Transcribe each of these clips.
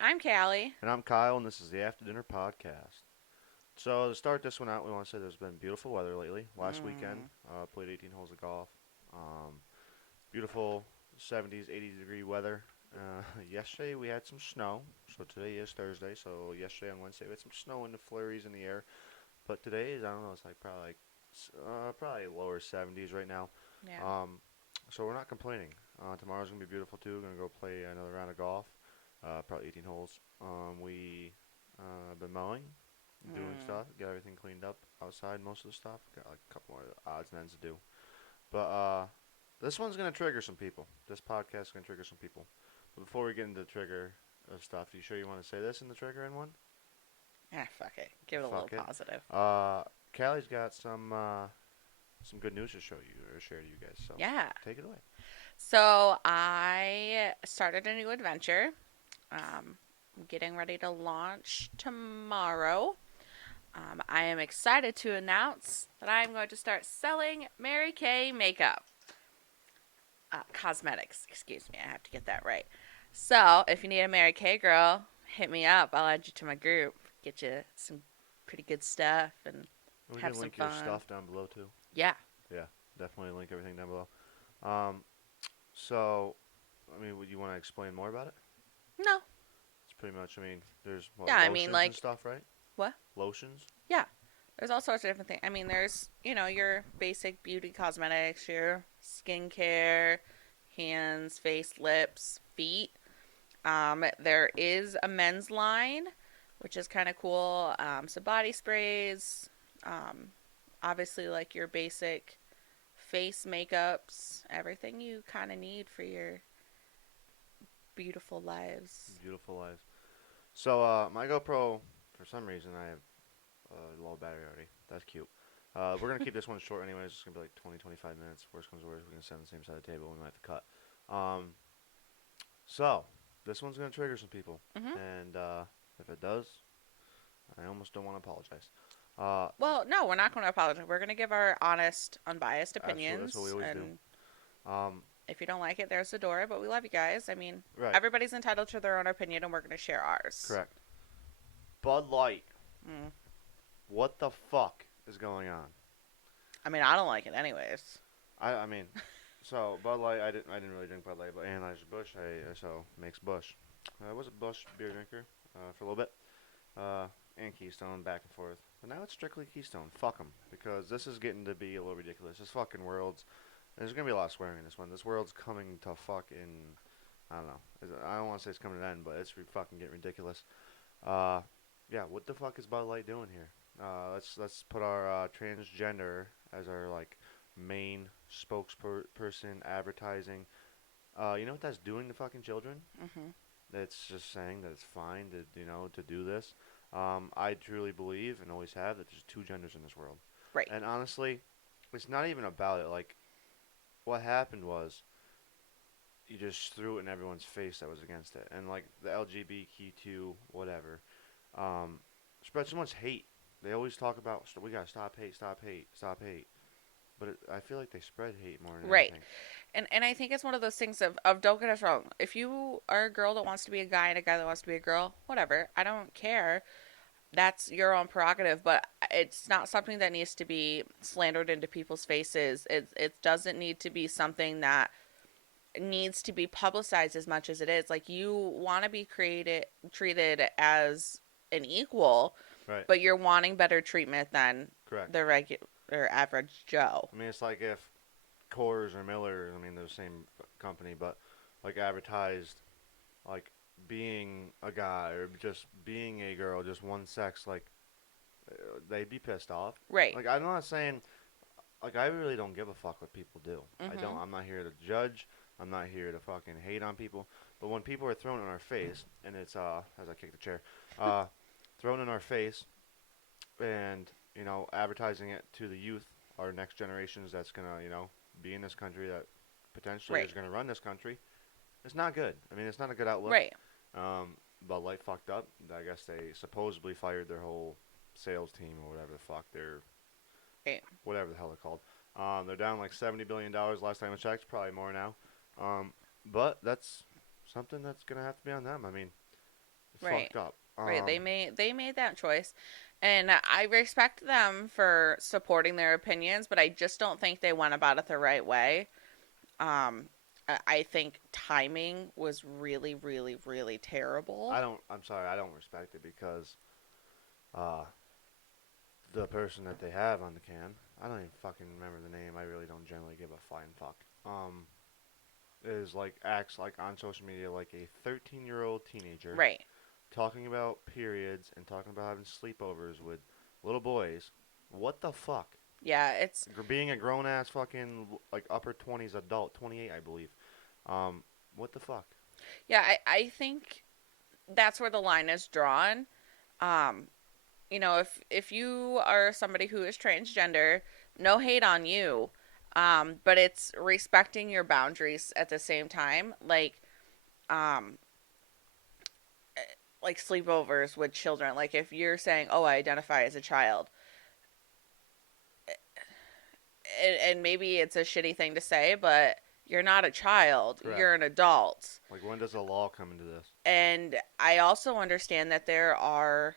I'm Callie. And I'm Kyle, and this is the After Dinner Podcast. So, to start this one out, we want to say there's been beautiful weather lately. Last weekend, Mm. played 18 holes of golf. Beautiful 70s, 80 degree weather. Yesterday, we had some snow. So, today is Thursday. So, yesterday on Wednesday, we had some snow and the flurries in the air. But today is, I don't know, it's like probably lower 70s right now. Yeah. So, we're not complaining. Tomorrow's going to be beautiful, too. Going to go play another round of golf. Probably 18 holes. We been mowing, doing Mm. stuff, get everything cleaned up outside. Most of the stuff got like a couple more odds and ends to do. But this one's gonna trigger some people. This podcast is gonna trigger some people. But before we get into the trigger of stuff, you sure you want to say this in the trigger in one? Ah, fuck it. Give it a little Fuck it. positive. Callie's got some good news to show you or share to you guys. So Yeah. take it away. So I started a new adventure. I'm getting ready to launch tomorrow. I am excited to announce that I am going to start selling Mary Kay makeup. Cosmetics, excuse me. I have to get that right. So if you need a Mary Kay girl, hit me up. I'll add you to my group. Get you some pretty good stuff and We have can some link your fun. stuff down below too. Yeah. Yeah, definitely link everything down below. Um, so, I mean, would you want to explain more about it? No. It's pretty much, I mean, there's what, Yeah, I mean, lotions and like, stuff, right? what? Lotions? Yeah. There's all sorts of different things. I mean, there's, your basic beauty cosmetics, your skincare, hands, face, lips, feet. There is a men's line, which is kind of cool. Some body sprays. Um, Obviously, like your basic face makeups, everything you kind of need for your beautiful lives. Beautiful lives. So, my GoPro, for some reason, I have low battery already. That's cute. We're going to keep this one short anyways. It's going to be like 20, 25 minutes. Worst comes to worst, we can sit on the same side of the table. We might have to cut. Um, so, this one's going to trigger some people. Hmm. And if it does, I almost don't want to apologize. Uh, Well, no, we're not going to apologize. We're going to give our honest, unbiased Absolutely, that's what we opinions, always do. and Um, if you don't like it, there's the door. But we love you guys. I mean, right, everybody's entitled to their own opinion, and we're going to share ours. correct. Bud Light. Mm. What the fuck is going on? I mean, I don't like it anyways. I mean, so Bud Light. I didn't really drink Bud Light, but Anheuser Busch. So makes Busch. I was a Busch beer drinker for a little bit, and Keystone back and forth. But now it's strictly Keystone. Fuck them, because this is getting to be a little ridiculous. This fucking world's. There's gonna be a lot of swearing in this one. This world's coming to fucking. I don't know. I don't want to say it's coming to an end, but it's fucking getting ridiculous. Uh, yeah. What the fuck is Bud Light doing here? Let's put our transgender as our like main spokesperson advertising. You know what that's doing to fucking children? Hmm. It's just saying that it's fine to do this. I truly believe and always have that there's two genders in this world. Right. And honestly, it's not even about it. Like, what happened was you just threw it in everyone's face that was against it, and like the LGBTQ whatever, spread so much hate. They always talk about we gotta stop hate, stop hate, stop hate. But I feel like they spread hate more than Right. anything. And I think it's one of those things of don't get us wrong. If you are a girl that wants to be a guy and a guy that wants to be a girl, whatever. I don't care. That's your own prerogative, but it's not something that needs to be slandered into people's faces. It doesn't need to be something that needs to be publicized as much as it is. Like, you want to be treated as an equal, Right. but you're wanting better treatment than Correct. the regular average Joe. I mean, it's like if Coors or Miller, I mean, they're the same company, but like advertised like being a guy or just being a girl, just one sex, like they'd be pissed off. Right. Like I'm not saying, like I really don't give a fuck what people do. I don't. Mhm. I'm not here to judge. I'm not here to fucking hate on people. But when people are thrown in our face, and it's as I kick the chair, uh, thrown in our face, and advertising it to the youth, our next generations that's gonna be in this country that potentially Right. is gonna run this country. It's not good. I mean, it's not a good outlook. Right. Bud Light fucked up. I guess they supposedly fired their whole sales team or whatever the fuck. They're Right. whatever the hell they're called. They're down like $70 billion last time I checked. Probably more now. But that's something that's gonna have to be on them. I mean, Right. fucked up. Right. They made that choice. And I respect them for supporting their opinions, but I just don't think they went about it the right way. Um, I think timing was really, really, really terrible. I'm sorry, I don't respect it because uh, the person that they have on the can, I don't even fucking remember the name. I really don't generally give a flying fuck. Is like acts like on social media like a 13-year-old teenager Right. talking about periods and talking about having sleepovers with little boys. What the fuck? Yeah, it's Being a grown ass fucking like upper 20s adult, 28 I believe. What the fuck? yeah, I think that's where the line is drawn. Um, if you are somebody who is transgender, no hate on you. But it's respecting your boundaries at the same time. Um, like sleepovers with children. Like if you're saying, "Oh, I identify as a child," and maybe it's a shitty thing to say, but you're not a child. Correct. You're an adult. Like when does the law come into this? And I also understand that there are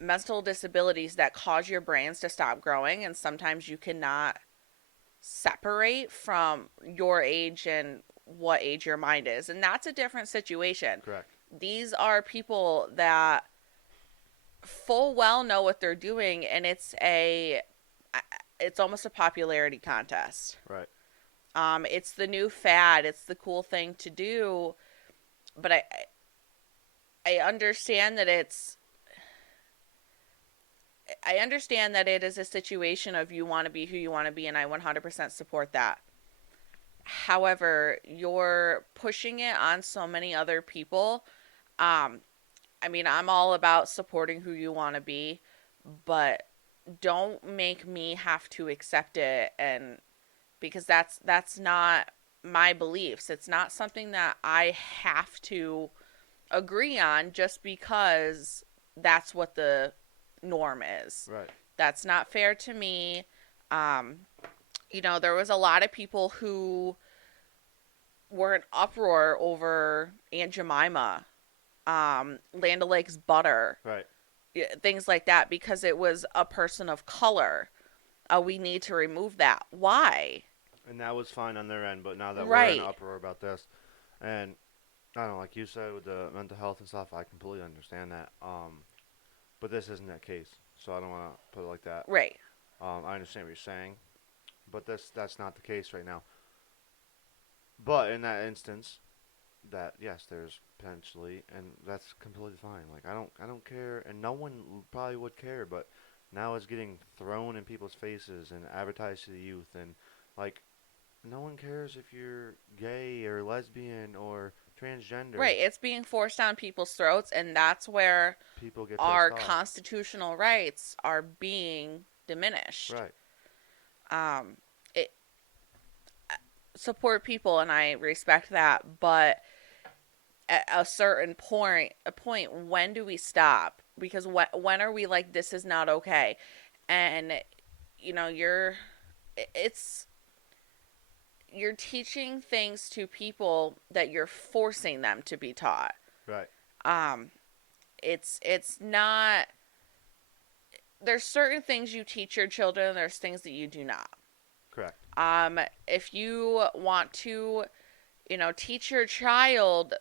mental disabilities that cause your brains to stop growing, and sometimes you cannot separate from your age and what age your mind is. And that's a different situation. Correct. These are people that full well know what they're doing, and it's almost a popularity contest. Right. It's the new fad. It's the cool thing to do, but I understand that I understand that it is a situation of you want to be who you want to be, and I 100% support that. However, you're pushing it on so many other people. I mean, I'm all about supporting who you want to be, but don't make me have to accept it, and because that's not my beliefs. It's not something that I have to agree on just because that's what the norm is. Right. That's not fair to me. Um, there was a lot of people who were in uproar over Aunt Jemima, Land O'Lakes butter, Right. things like that, because it was a person of color. We need to remove that. Why? And that was fine on their end, but now that we're in Right. an uproar about this, and I don't know, like you said with the mental health and stuff, I completely understand that. But this isn't that case, so I don't want to put it like that. Right. I understand what you're saying, but that's not the case right now. But in that instance, that yes, there's potentially, and that's completely fine. Like I don't care, and no one probably would care, but now it's getting thrown in people's faces and advertised to the youth, and like no one cares if you're gay or lesbian or transgender. Right. It's being forced down people's throats, and that's where People get our pissed off. constitutional rights are being diminished. Right. It support people, and I respect that, but at a certain point, when do we stop? Because when are we like, this is not okay? And it's you're teaching things to people that you're forcing them to be taught. Right. Um, it's not. There's certain things you teach your children, and there's things that you do not. Correct. If you want to, teach your child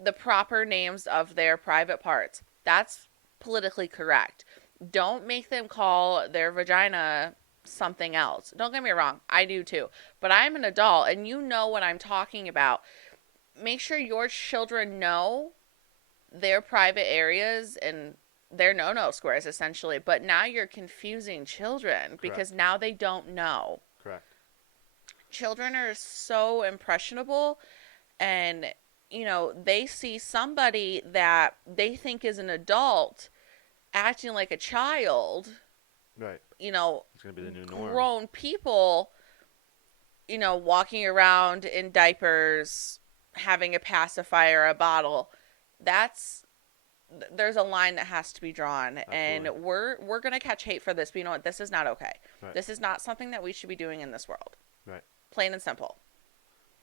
the proper names of their private parts, that's politically correct. Don't make them call their vagina something else. Don't get me wrong, I do too. But I'm an adult, and you know what I'm talking about. Make sure your children know their private areas and their no-no squares, essentially. But now you're confusing children because now they don't know. Correct. Children are so impressionable, and they see somebody that they think is an adult acting like a child. Right. It's going to be the new norm. Grown people, walking around in diapers, having a pacifier, a bottle. There's a line that has to be drawn. Absolutely. And we're going to catch hate for this, but you know what? This is not okay. Right. This is not something that we should be doing in this world. Right. Plain and simple.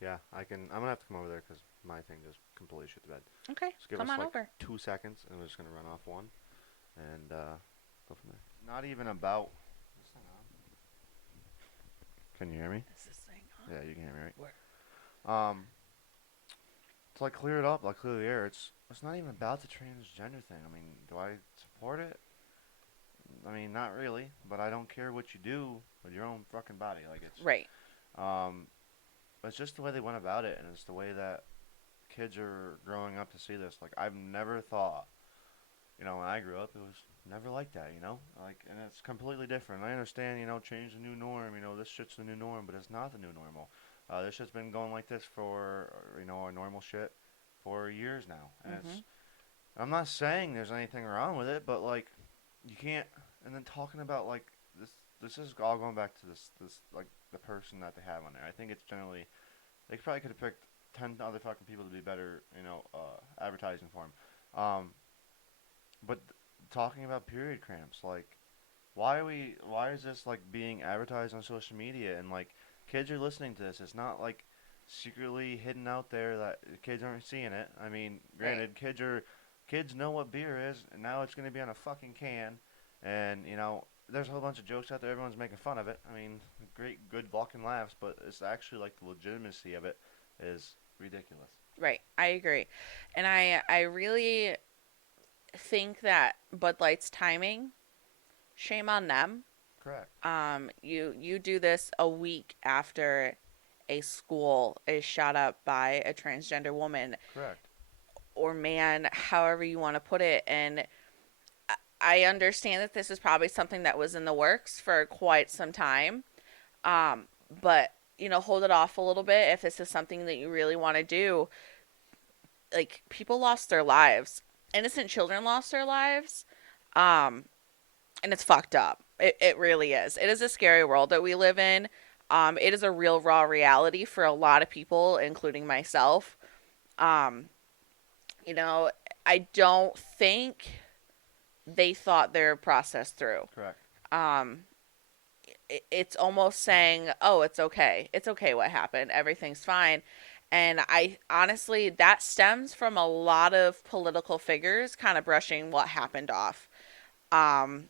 Yeah, I can. I'm gonna have to come over there because my thing just completely shit the bed. Okay, Just give come us on like over. 2 seconds, and we're just gonna run off one and go from there. Not even about. Is this thing on? Can you hear me? Is this thing on? Yeah, you can hear me, Where? right? To like clear it up, like clear the air. It's not even about the transgender thing. I mean, do I support it? I mean, not really, but I don't care what you do with your own fucking body. Like Right. um, it's just the way they went about it, and it's the way that kids are growing up to see this. Like I've never thought, when I grew up, it was never like that. Like, and it's completely different. I understand, change the new norm. This shit's the new norm, but it's not the new normal. This shit's been going like this for, our normal shit for years now, and Mhm. I'm not saying there's anything wrong with it, but like, you can't. And then talking about like this, this is all going back to this like the person that they have on there. I think it's generally they probably could have picked 10 other fucking people to be better, advertising for him. But talking about period cramps, like, why is this like being advertised on social media and like kids are listening to this? It's not like secretly hidden out there that kids aren't seeing it. I mean, Right. granted, kids know what beer is, and now it's gonna be on a fucking can, and there's a whole bunch of jokes out there. Everyone's making fun of it. I mean, great, good fucking laughs, but it's actually like the legitimacy of it is ridiculous. Right. I agree, and I really think that Bud Light's timing. Shame on them. Correct. You do this a week after a school is shot up by a transgender woman Correct. or man, however you want to put it. And I understand that this is probably something that was in the works for quite some time. But hold it off a little bit if this is something that you really want to do. Like people lost their lives, innocent children lost their lives, um, and it's fucked up. It really is. It is a scary world that we live in. It is a real raw reality for a lot of people, including myself. Um, you know, I don't think they thought their process through. Correct. Um, it's almost saying, "Oh, it's okay. It's okay what happened. Everything's fine." And I honestly, that stems from a lot of political figures kind of brushing what happened off. Um,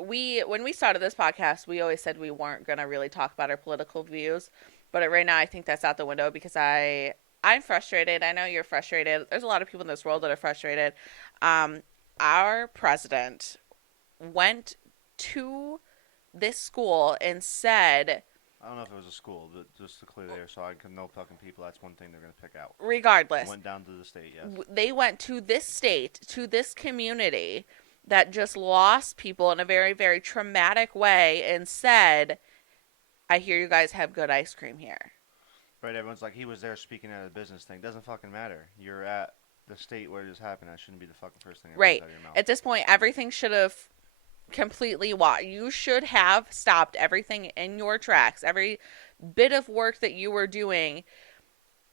we when we started this podcast, we always said we weren't gonna really talk about our political views, but right now I think that's out the window because I'm frustrated. I know you're frustrated. There's a lot of people in this world that are frustrated. Um, our president went to this school and said, I don't know if it was a school, but just to clear the air, so I can know fucking people. That's one thing they're gonna pick out. regardless, Went down to the state, yes. they went to this state, to this community that just lost people in a very, very traumatic way and said, I hear you guys have good ice cream here. Right, everyone's like, he was there speaking at a business thing. Doesn't fucking matter. You're at the state where this happened. That shouldn't be the fucking first thing that comes Right. out of your mouth. At this point, everything should have completely you should have stopped everything in your tracks, every bit of work that you were doing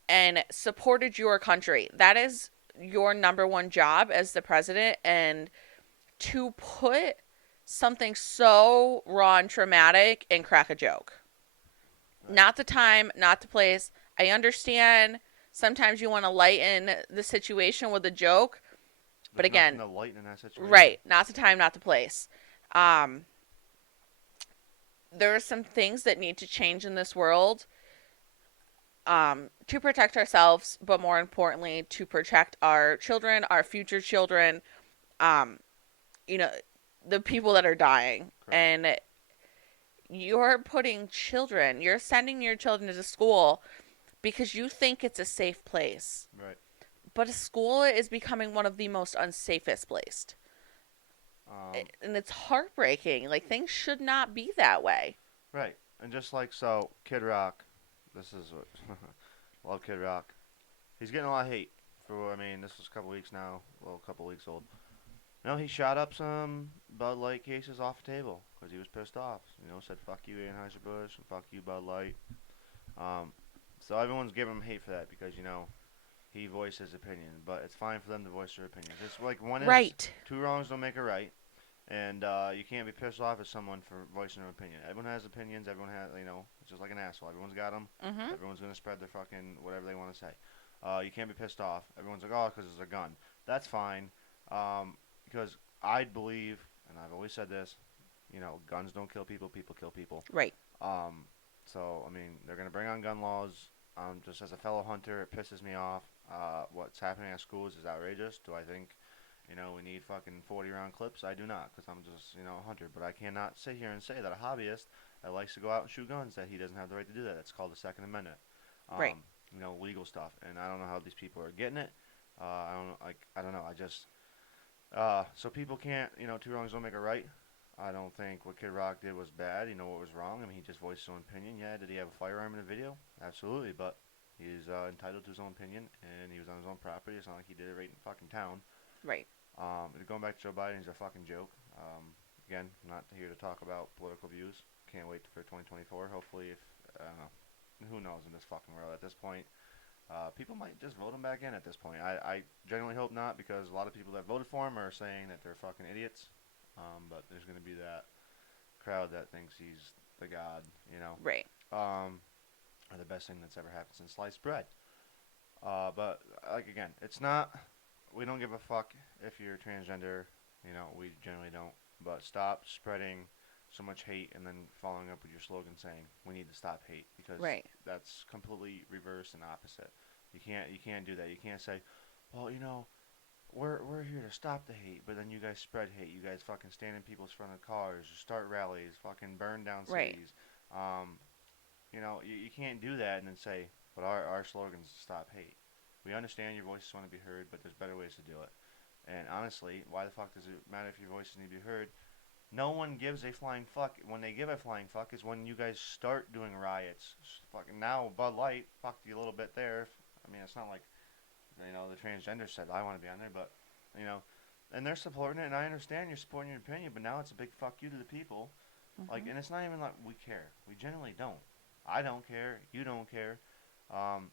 and supported your country. That is your number one job as the president. And to put something so raw and traumatic and crack a joke. Right. Not the time, not the place. I understand sometimes you want to lighten the situation with a joke, but There's nothing again, to lighten in that situation. right, not the time, not the place. Um, there are some things that need to change in this world to protect ourselves, but more importantly, to protect our children, our future children, um, you know, the people that are dying. Correct. And you're putting children, you're sending your children to school because you think it's a safe place. Right. But a school is becoming one of the most unsafest places. Um, And it's heartbreaking. Like, things should not be that way. right. And just like so, Kid Rock. This is what love Kid Rock. He's getting a lot of hate for. I mean, this was a couple weeks now. Well, a couple weeks old. He shot up some Bud Light cases off the table because he was pissed off. Said fuck you Anheuser-Busch and fuck you Bud Light. Um, so everyone's giving him hate for that because he voiced his opinion, but it's fine for them to voice their opinions. It's like one is Right. two wrongs don't make a right, And you can't be pissed off at someone for voicing their opinion. Everyone has opinions. Everyone has, it's just like an asshole. Everyone's got them. Mhm. Everyone's gonna spread their fucking whatever they want to say. You can't be pissed off. Everyone's like, oh, because it's a gun. That's fine. Because I believe, and I've always said this, guns don't kill people. People kill people. Right. Um, so I mean, they're gonna bring on gun laws. Just as a fellow hunter, it pisses me off. What's happening at schools is outrageous. Do I think we need fucking 40 round clips? I do not, because I'm just, a hunter. But I cannot sit here and say that a hobbyist that likes to go out and shoot guns, that he doesn't have the right to do that. It's called the Second Amendment. Right. Legal stuff. And I don't know how these people are getting it. I don't know. So people can't, two wrongs don't make a right. I don't think what Kid Rock did was bad. What was wrong. I mean, he just voiced his own opinion. Yeah, did he have a firearm in the video? Absolutely, but he's entitled to his own opinion, and he was on his own property. It's not like he did it right in fucking town. Right. Going back to Joe Biden, he's a fucking joke. Again, not here to talk about political views. Can't wait for 2024. Hopefully, if who knows in this fucking world at this point, people might just vote him back in at this point. I genuinely hope not, because a lot of people that voted for him are saying that they're fucking idiots. But there's gonna be that crowd that thinks he's the god. Right. Or the best thing that's ever happened since sliced bread. But like again, it's not. We don't give a fuck if you're transgender. We generally don't. But stop spreading so much hate and then following up with your slogan saying we need to stop hate, because Right. that's completely reverse and opposite. You can't do that. You can't say, well, we're here to stop the hate, but then you guys spread hate. You guys fucking stand in people's front of cars, start rallies, fucking burn down Right. cities. You can't do that and then say, but our slogan is to stop hate. We understand your voices want to be heard, but there's better ways to do it. And honestly, why the fuck does it matter if your voices need to be heard? No one gives a flying fuck. When they give a flying fuck is when you guys start doing riots. Fucking now, Bud Light fucked you a little bit there. I mean, it's not like the transgender said I want to be on there, but you know, and they're supporting it, and I understand you're supporting your opinion, but now it's a big fuck you to the people. Like, Mhm. and it's not even like we care. We generally don't. I don't care. You don't care. Um,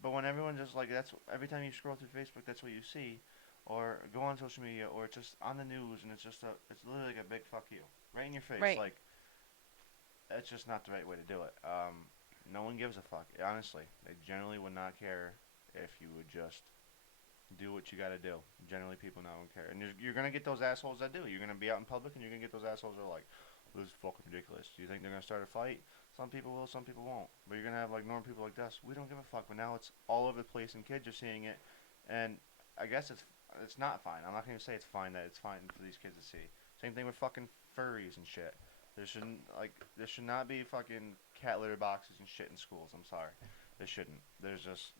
but when everyone just like that's every time you scroll through Facebook, that's what you see, or go on social media, or it's just on the news, and it's literally like a big fuck you right in your face. Right. Like, that's just not the right way to do it. No one gives a fuck. Honestly, they generally would not care if you would just do what you got to do. Generally, people don't care, and you're gonna get those assholes that do. You're gonna be out in public, and you're gonna get those assholes that are like, "This is fucking ridiculous." Do you think they're gonna start a fight? Some people will, some people won't. But you're gonna have like normal people like us. We don't give a fuck. But now it's all over the place, and kids are seeing it, and I guess it's not fine. I'm not gonna say it's fine that it's fine for these kids to see. Same thing with fucking furries and shit. There should not be fucking cat litter boxes and shit in schools. I'm sorry, there shouldn't.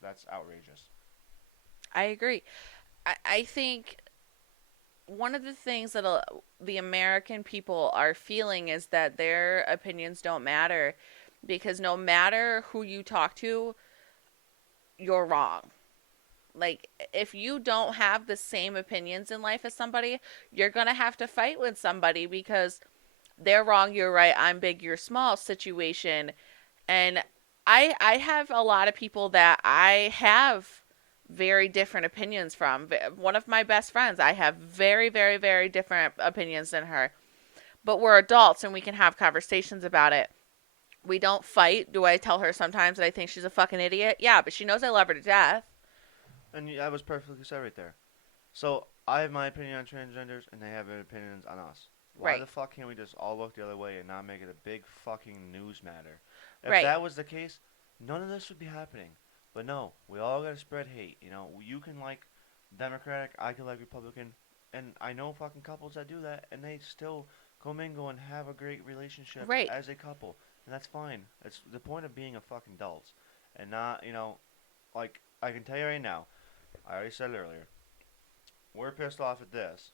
That's outrageous. I agree. I think one of the things that the American people are feeling is that their opinions don't matter, because no matter who you talk to, you're wrong. Like, if you don't have the same opinions in life as somebody, you're going to have to fight with somebody because they're wrong, you're right, I'm big, you're small situation. And I have a lot of people that I have very different opinions from. One of my best friends, I have very, very, very different opinions than her. But we're adults and we can have conversations about it. We don't fight. Do I tell her sometimes that I think she's a fucking idiot? Yeah, but she knows I love her to death. And that was perfectly said right there. So I have my opinion on transgenders, and they have their opinions on us. Why Right. the fuck can't we just all look the other way and not make it a big fucking news matter? If Right. that was the case, none of this would be happening. But no, we all gotta spread hate. You can like Democratic, I can like Republican, and I know fucking couples that do that, and they still commingle and have a great relationship Right. as a couple, and that's fine. It's the point of being a fucking adults, and not like I can tell you right now. I already said it earlier. We're pissed off at this.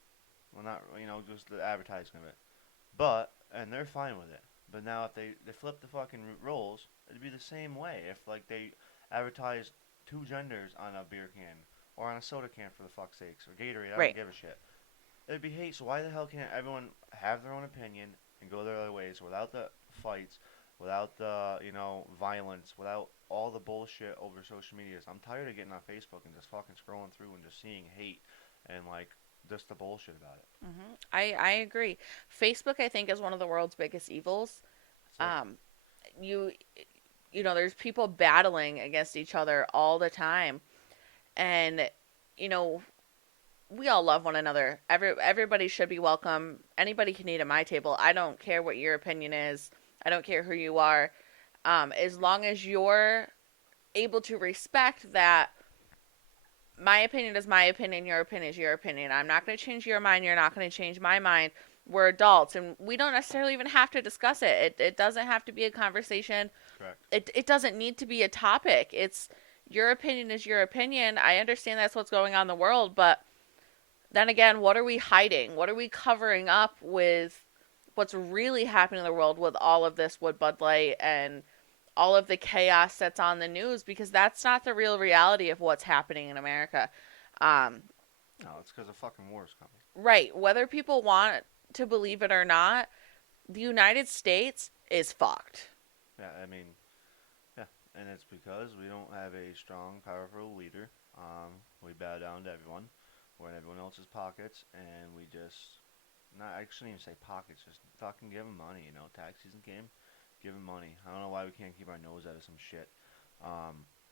Well, not just the advertisement of it, but and they're fine with it. But now if they flip the fucking roles, it'd be the same way. If like they advertise two genders on a beer can or on a soda can for the fuck's sakes or Gatorade, I don't Right. give a shit. It'd be hate. So why the hell can't everyone have their own opinion and go their other ways without the fights, without the violence, without all the bullshit over social media? I'm tired of getting on Facebook and just fucking scrolling through and just seeing hate and like just the bullshit about it. I agree. Facebook, I think, is one of the world's biggest evils. That's it. Um, you there's people battling against each other all the time, and you know, we all love one another. Everybody should be welcome. Anybody can eat at my table. I don't care what your opinion is. I don't care who you are. As long as you're able to respect that my opinion is my opinion, your opinion is your opinion. I'm not going to change your mind. You're not going to change my mind. We're adults, and we don't necessarily even have to discuss it. It doesn't have to be a conversation. Correct. It doesn't need to be a topic. It's your opinion is your opinion. I understand that's what's going on in the world, but then again, what are we hiding? What are we covering up with what's really happening in the world with all of this with Bud Light and all of the chaos that's on the news? Because that's not the real reality of what's happening in America. Um, No, it's because a fucking war is coming. right. Whether people want to believe it or not, the United States is fucked. Yeah, I mean, yeah, and it's because we don't have a strong, powerful leader. We bow down to everyone. We're in everyone else's pockets, and we just not I shouldn't even say pockets, just fucking give them money. Tax season came, give them money. I don't know why we can't keep our nose out of some shit.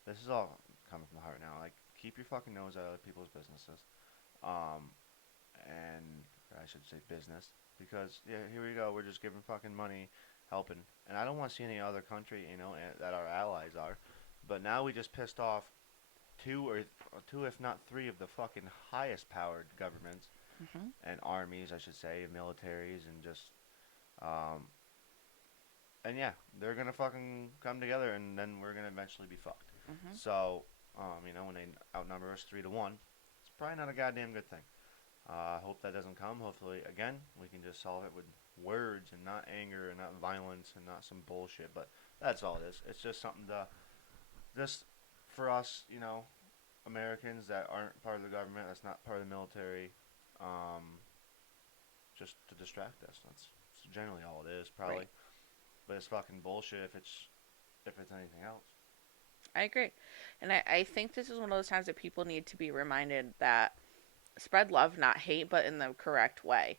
This is all coming from the heart now. Like, keep your fucking nose out of other people's businesses. Um, and I should say business, because yeah, here we go. We're just giving fucking money, helping, and I don't want to see any other country, that our allies are. But now we just pissed off two, if not three, of the fucking highest powered governments Hmm. and armies, I should say, militaries, and just, um, and yeah, they're gonna fucking come together, and then we're gonna eventually be fucked. Hmm. So, when they outnumber us 3-1, it's probably not a goddamn good thing. I hope that doesn't come. Hopefully, again, we can just solve it with words and not anger and not violence and not some bullshit. But that's all it is. It's just something to, just for us, Americans that aren't part of the government, that's not part of the military, um, just to distract us. That's generally all it is, probably. Right. But it's fucking bullshit if it's anything else. I agree. And I think this is one of those times that people need to be reminded that spread love, not hate, but in the correct way.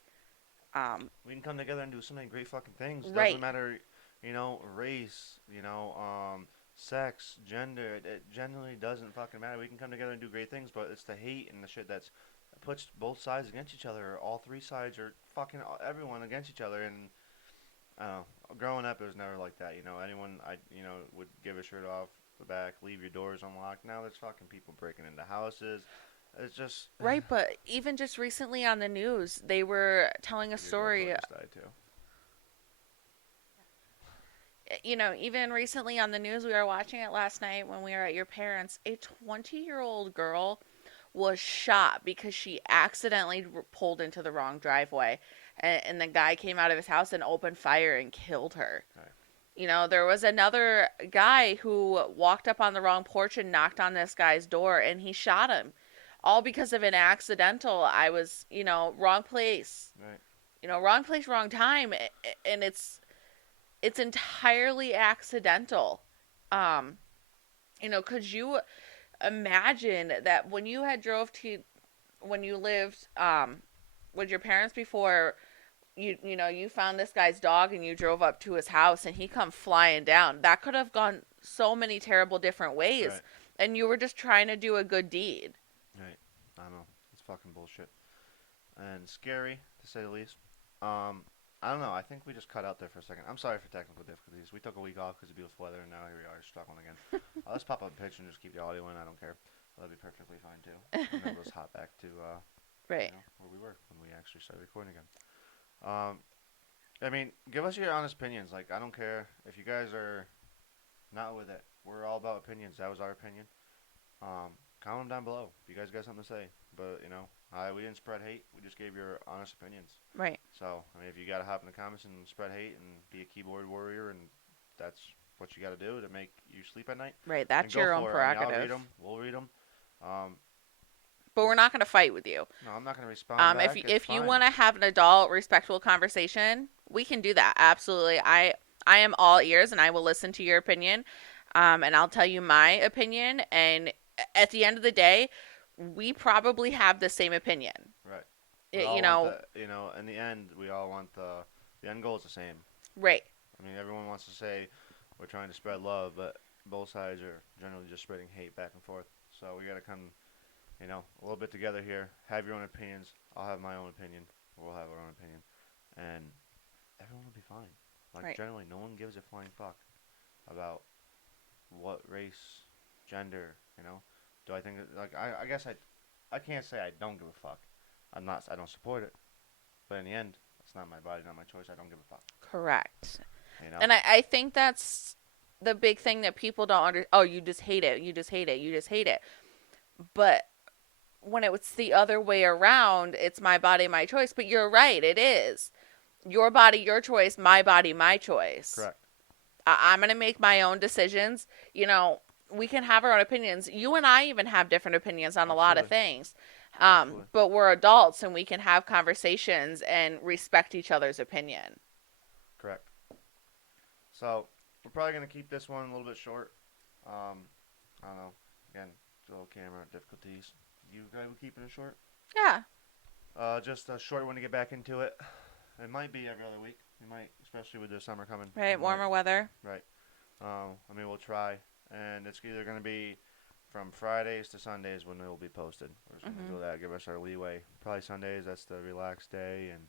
Um, We can come together and do so many great fucking things. Doesn't right. matter, race, sex, gender. It generally doesn't fucking matter. We can come together and do great things, but it's the hate and the shit that puts both sides against each other, or all three sides, or fucking everyone against each other. And I don't know. Growing up, it was never like that. Anyone would give a shirt off the back, leave your doors unlocked. Now there's fucking people breaking into houses. It's just Right, but even just recently on the news, they were telling a your GoPro story. just died too. Even recently on the news, we were watching it last night when we were at your parents'. A 20-year-old girl was shot because she accidentally pulled into the wrong driveway. And the guy came out of his house and opened fire and killed her. Right. There was another guy who walked up on the wrong porch and knocked on this guy's door and he shot him. All because of an accidental. I was, wrong place. Right. Wrong place, wrong time. And it's entirely accidental. Um, could you imagine that when you had when you lived with your parents before, you found this guy's dog and you drove up to his house and he come flying down. That could have gone so many terrible different ways. Right. And you were just trying to do a good deed. Right. I don't know. It's fucking bullshit. And scary, to say the least. I don't know. I think we just cut out there for a second. I'm sorry for technical difficulties. We took a week off because of beautiful weather, and now here we are struggling again. Let's pop up a picture and just keep the audio in. I don't care. That'll be perfectly fine, too. And then we'll just hop back to Right. where we were when we actually started recording again. Um, I mean, give us your honest opinions. Like, I don't care if you guys are not with it. We're all about opinions. That was our opinion. Comment them down below if you guys got something to say. But, we didn't spread hate. We just gave your honest opinions. Right. So, I mean, if you got to hop in the comments and spread hate and be a keyboard warrior, and that's what you got to do to make you sleep at night, Right. then That's go your own for it. I mean, I'll prerogative. read them. We'll read them. But we're not going to fight with you. No, I'm not going to respond back. If you fine. want to have an adult, respectful conversation, we can do that. Absolutely. I am all ears, and I will listen to your opinion. And I'll tell you my opinion. And at the end of the day, we probably have the same opinion. Right. We You all want know, the, in the end, we all want the end goal is the same. right. I mean, everyone wants to say we're trying to spread love, but both sides are generally just spreading hate back and forth. So we got to come, a little bit together here. Have your own opinions. I'll have my own opinion. We'll have our own opinion, and everyone will be fine. Like Right. generally, no one gives a flying fuck about what race, gender. Do I think like I guess I can't say I don't give a fuck. I don't support it, but in the end, it's not my body, not my choice. I don't give a fuck. Correct. You know. And I think that's the big thing that people don't under. Oh, you just hate it. You just hate it. You just hate it. But when it's the other way around, it's my body, my choice. But you're right. It is your body, your choice. My body, my choice. Correct. I'm going to make my own decisions. We can have our own opinions. You and I even have different opinions on a lot of Absolutely. things. Absolutely. But we're adults and we can have conversations and respect each other's opinion. Correct. So we're probably gonna keep this one a little bit short. I don't know. Again, little camera difficulties. You guys will keep it short. Yeah. Just a short one to get back into it. It might be every other week. We might, especially with the summer coming. Right. Warmer weather. Right. We'll try, and it's either gonna be from Fridays to Sundays when it will be posted. We're just gonna do that. Give us our leeway. Probably Sundays. That's the relaxed day and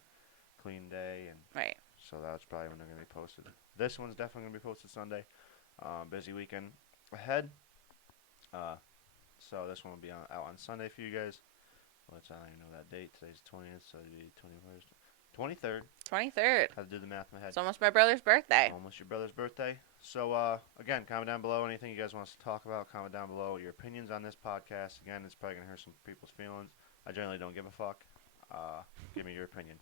clean day, and Right. so that's probably when they're gonna be posted. This one's definitely gonna be posted Sunday. Busy weekend ahead. So this one will be out on Sunday for you guys. I don't even know that date. Today's 20th, so it'll be 21st. 23rd. 23rd. Had to do the math in my head. It's almost my brother's birthday. Almost your brother's birthday. So, again, comment down below anything you guys want us to talk about. Comment down below your opinions on this podcast. Again, it's probably going to hurt some people's feelings. I generally don't give a fuck. Give me your opinion.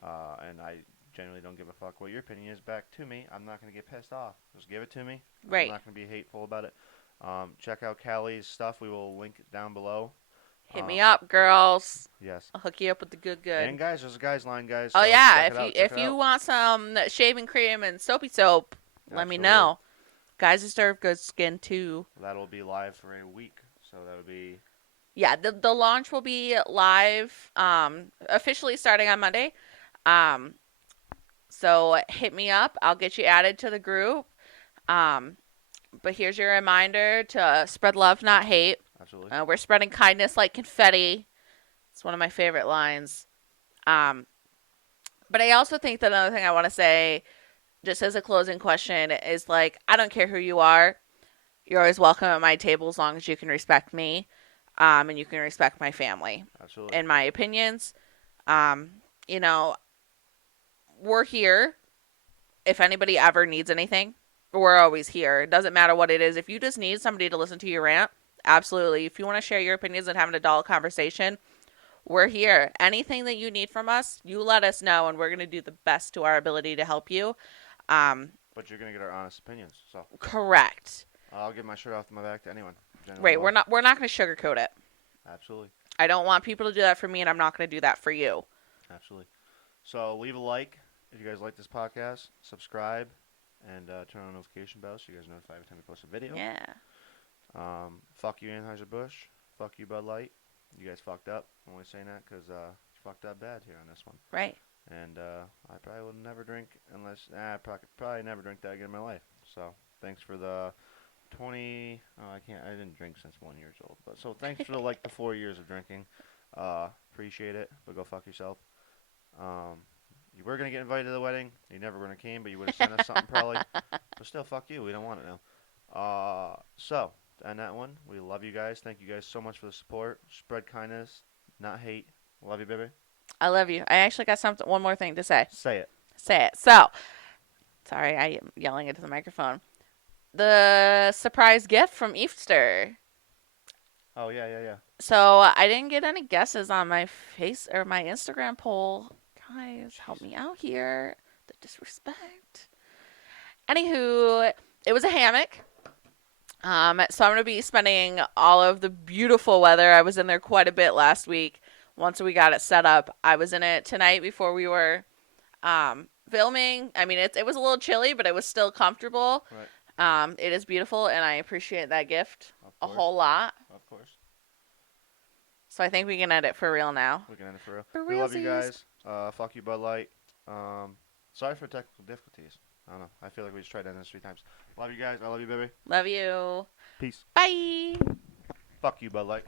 And I generally don't give a fuck what your opinion is back to me. I'm not going to get pissed off. Just give it to me. Right. I'm not going to be hateful about it. Check out Callie's stuff. We will link it down below. Hit me up, girls. Yes. I'll hook you up with the good. And guys, there's a guys line, guys. Oh so yeah, check if you want some shaving cream and soapy soap, let me know. Guys deserve good skin too. That'll be live for a week, so that'll be. Yeah, the launch will be live, officially starting on Monday. So hit me up. I'll get you added to the group. But here's your reminder to spread love, not hate. Absolutely. We're spreading kindness like confetti. It's one of my favorite lines. But I also think that another thing I want to say, just as a closing question, is like, I don't care who you are. You're always welcome at my table as long as you can respect me, and you can respect my family. Absolutely. And my opinions. We're here. If anybody ever needs anything, we're always here. It doesn't matter what it is. If you just need somebody to listen to your rant, absolutely. If you want to share your opinions and have an adult conversation, we're here. Anything that you need from us, you let us know, and we're going to do the best to our ability to help you. But you're going to get our honest opinions. So Correct. I'll give my shirt off my back to anyone. Right. We're not going to sugarcoat it. Absolutely. I don't want people to do that for me, and I'm not going to do that for you. Absolutely. So leave a like if you guys like this podcast. Subscribe and turn on the notification bell so you guys are notified every time we post a video. Yeah. Fuck you, Anheuser-Busch. Fuck you, Bud Light. You guys fucked up. I'm only saying that because you fucked up bad here on this one. Right. And I probably will never drink unless I probably never drink that again in my life. So thanks for the 20. Oh, I didn't drink since 1 year old. But so thanks for the 4 years of drinking. Appreciate it. But go fuck yourself. You were gonna get invited to the wedding. You never would have came, but you would have sent us something probably. But still, fuck you. We don't want it now. So to end that one, we love you guys. Thank you guys so much for the support. Spread kindness, not hate. Love you, baby. I love you. I actually got one more thing to say. Say it. Say it. So, sorry, I am yelling into the microphone. The surprise gift from Easter. Oh, yeah. So, I didn't get any guesses on my face or my Instagram poll. Guys, help me out here. The disrespect. Anywho, it was a hammock. So I'm going to be spending all of the beautiful weather. I was in there quite a bit last week. Once we got it set up, I was in it tonight before we were filming. I mean, it was a little chilly, but it was still comfortable. Right. It is beautiful, and I appreciate that gift a whole lot. Of course. So I think we can end it for real now. We can end it for real. For We love you realsies. guys. Fuck you, Bud Light. Sorry for technical difficulties. I don't know. I feel like we just tried to end this 3 times. Love you guys. I love you, baby. Love you. Peace. Bye. Fuck you, Bud Light.